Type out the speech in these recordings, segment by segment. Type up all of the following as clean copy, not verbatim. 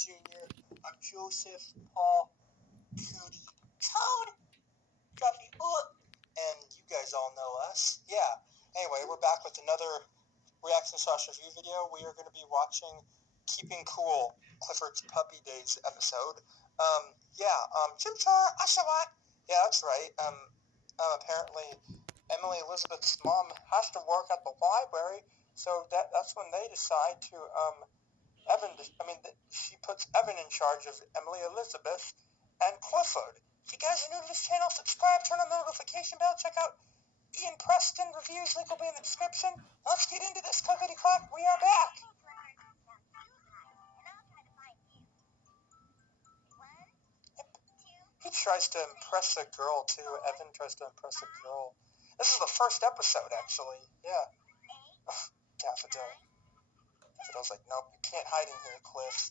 Jr. I'm Joseph Paul Cody Toad W. And you guys all know us. Yeah. Anyway, we're back with another reaction / review video. We are going to be watching Keeping Cool, Clifford's Puppy Days episode. Chimchar, Ashawat. Yeah, that's right. Apparently, Emily Elizabeth's mom has to work at the library, so that's when they decide to, she puts Evan in charge of Emily Elizabeth and Clifford. If you guys are new to this channel, subscribe, turn on the notification bell, check out Ian Preston reviews, link will be in the description. Let's get into this clickety clack. We are back. He tries to impress a girl too. Evan tries to impress a girl. This is the first episode, actually. Yeah. Daffodil. Daffodil's like, nope, you can't hide in here, Cliff.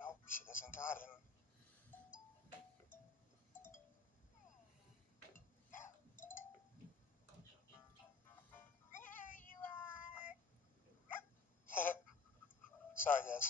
Nope, she doesn't got him. Sorry, guys.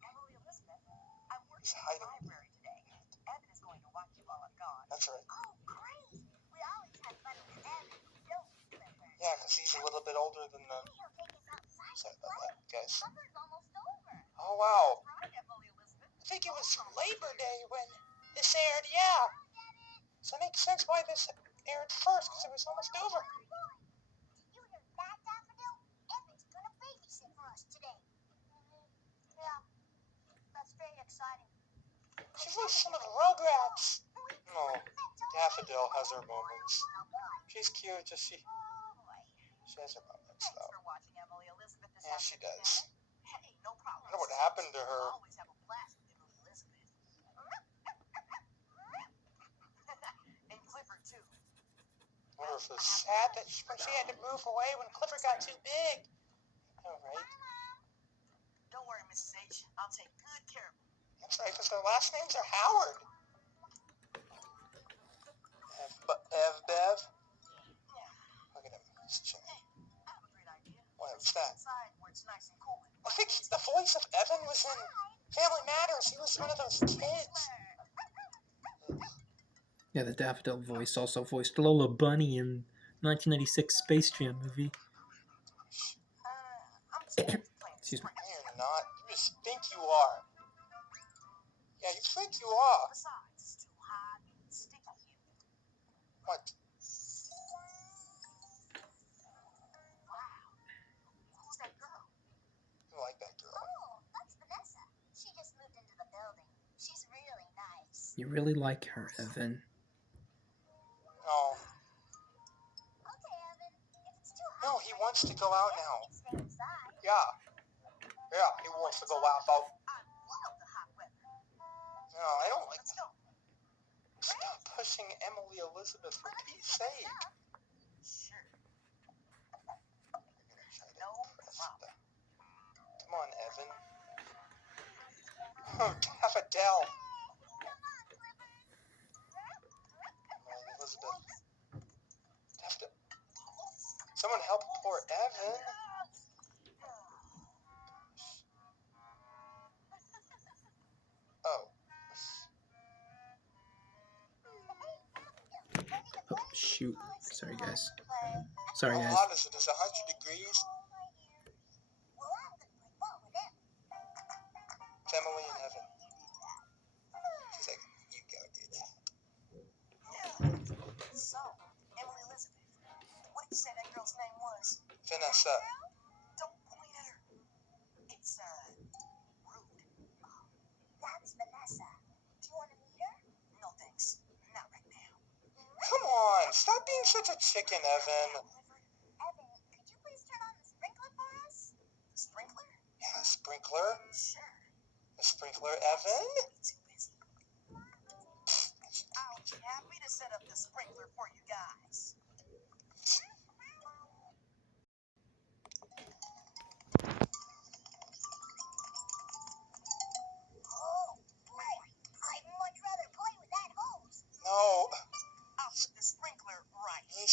Emily Elizabeth, I'm working He's at the hiding. library today. Evan is going to watch you while I'm gone. That's right. Oh, great! We always have fun with Evan, don't we, Clifford? Yeah, because he's a little bit older than them. He'll take us outside. Sorry about that, guys. Summer's almost over. Oh, wow. That's right, Emily Elizabeth. I think it was Labor Day when this aired, yeah. So it makes sense why this aired first, because it was almost over. Did you hear that, Daffodil? Evan's gonna babysit for us today. Yeah, that's very exciting. She's like some of the Rugrats. Oh, Daffodil has her moments. She's cute, just she has her moments, Thanks though. for watching Emily Elizabeth this Yeah, she afternoon, does. Evan. Hey, no problem. I wonder what happened to her. We'll always have a blast with Emily Elizabeth. And Clifford, too. I wonder if it was sad that she had to move away when Clifford got too big. All right. Don't worry, Mrs. H. I'll take good care of her. That's right, because their last names are Howard. Bev. Look at him. He's chilling. I have a great idea. What's that? Inside where it's nice and cool. I think the voice of Evan was in Family Matters. He was one of those kids. Yeah, the Daffodil voice also voiced Lola Bunny in 1996 Space Jam movie. I'm just playing Excuse me. No, you're not. You just think you are. Yeah, you think you are. Besides, it's too hot and sticky here. What? Wow. Who's that girl? You like that girl. Oh, that's Vanessa. She just moved into the building. She's really nice. You really like her, Evan. Oh. Okay, Evan. If it's too hot, No, he wants to go out now. stay inside. Yeah. Yeah, he wants to go out. I love the hot weather. No, I don't like Let's go. Stop pushing Emily Elizabeth for Pete's sake. Sure. You're gonna try to No impress problem. them. Come on, Evan. Oh, Daffodil. Emily Elizabeth. Daffodil. Someone help poor Evan. Oh. Oh, shoot. Sorry, guys. Sorry, How guys. hot is it? Is it 100 degrees? It's Emily and Evan. She's like, you go, dude. So, Emily Elizabeth, what did you say that girl's name was? Vanessa. Don't point at her. It's, rude. Oh, that's Vanessa. Do you want to meet her? No, thanks. Not right now. Come on, stop being such a chicken, Evan. Evan, could you please turn on the sprinkler for us? The sprinkler? Yeah, sprinkler. Sure. The sprinkler, Evan. Too busy. I'll be happy to set up the sprinkler for you guys.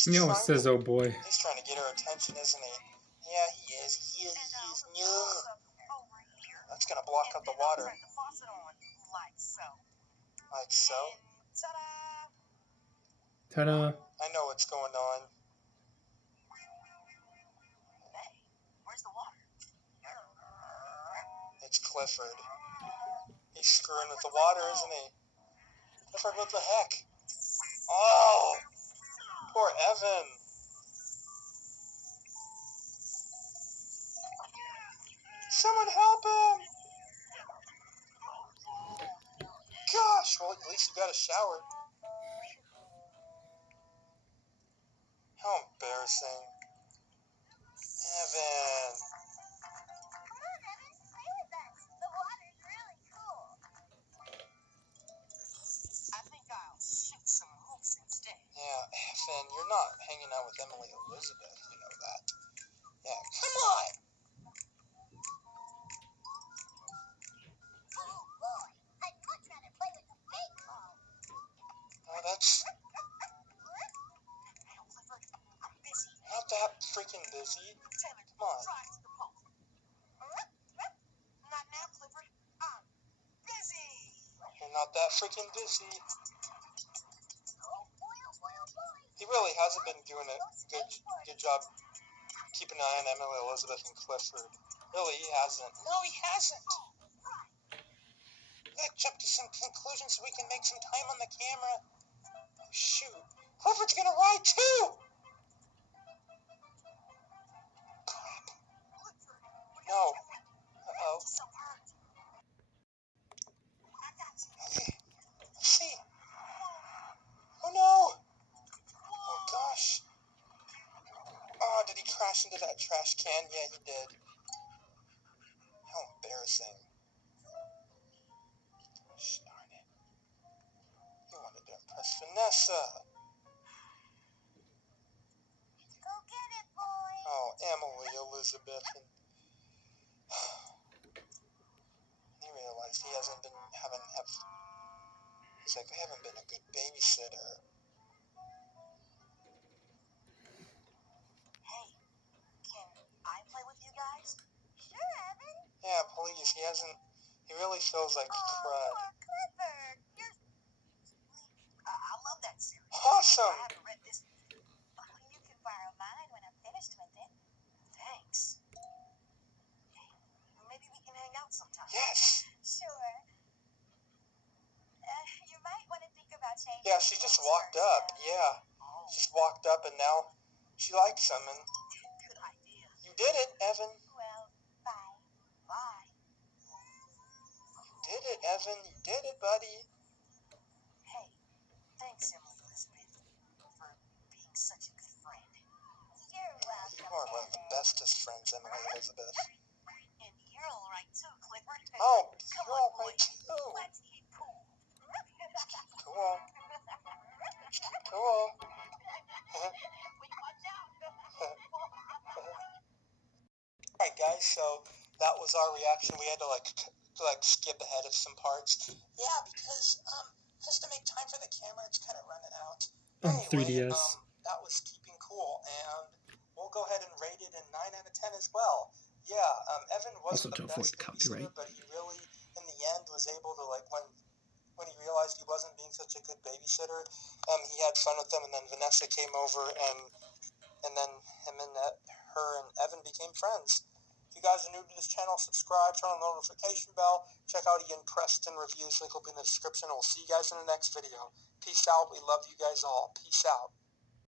No, says oh boy. He's trying to get her attention, isn't he? Yeah, he is. He is. No. That's gonna block up the water. Turn the faucet on, like so. Like so. Ta-da! Ta-da. I know what's going on. Hey, where's the water? It's Clifford. He's screwing with the water, isn't he? Clifford, what the heck? Oh! Poor Evan. Someone help him! Gosh, well, at least you got a shower. How embarrassing. Evan. Come on, Evan, play with us. The water's really cool. I think I'll shoot some hoops instead. Yeah, Evan, you're not hanging out with Emily Elizabeth, you know that. Yeah, come on! Oh boy, I'd much rather play with the big ball. Oh, that's Clifford, I'm busy. not that freaking busy. Taylor, Come on. drive to the post. Not now, Clifford. I'm busy. You're not that freaking busy. Oh boy, oh boy, oh boy. He really hasn't been doing a good job keeping an eye on Emily Elizabeth and Clifford. Really, he hasn't. No, he hasn't. Let's jump to some conclusions so we can make some time on the camera. Shoot. Clifford's gonna ride too! Crap. No. Uh-oh. Okay. Let's see. Oh no! Oh gosh. Oh, did he crash into that trash can? Yeah, he did. How embarrassing. Gosh darn it. He wanted to impress Vanessa. Go get it, boy. Oh, Emily Elizabeth. And he realized he hasn't been he's like, I haven't been a good babysitter. Hey, can I play with you guys? Sure, Evan. Yeah, please. He really feels like crud. Poor Clifford. I love that series. Awesome! I haven't read this. You can borrow mine when I'm finished with it. Thanks. Maybe we can hang out sometime. Yes! Sure. You might want to think about changing. Yeah, she just walked up. Yeah. Just walked up and now she likes him and Good idea. you did it, Evan. Well, bye. Bye. You did it, Evan. You did it, buddy. Hey, thanks, Emily Elizabeth, for being such a good friend. You're welcome. You are one of the bestest friends, Emily Elizabeth. And you're all right too, Clifford. Oh, Come you're on, all right boys. too. Let's eat pool. Cool. Cool. Wait, watch out. Alright guys, so that was our reaction. We had to skip ahead of some parts. Yeah, because just to make time for the camera, it's kind of running out. On Anyway, 3DS. that was Keeping Cool, and we'll go ahead and rate it a 9 out of 10 as well. Yeah, Evan wasn't Also to the avoid best copyright. babysitter, but he really, in the end, was able to, when he realized he wasn't being such a good babysitter, he had fun with them, and then Vanessa came over, and then him and her and Evan became friends. If you guys are new to this channel, subscribe, turn on the notification bell, check out Ian Preston reviews, link will be in the description, and we'll see you guys in the next video. Peace out, we love you guys all. Peace out.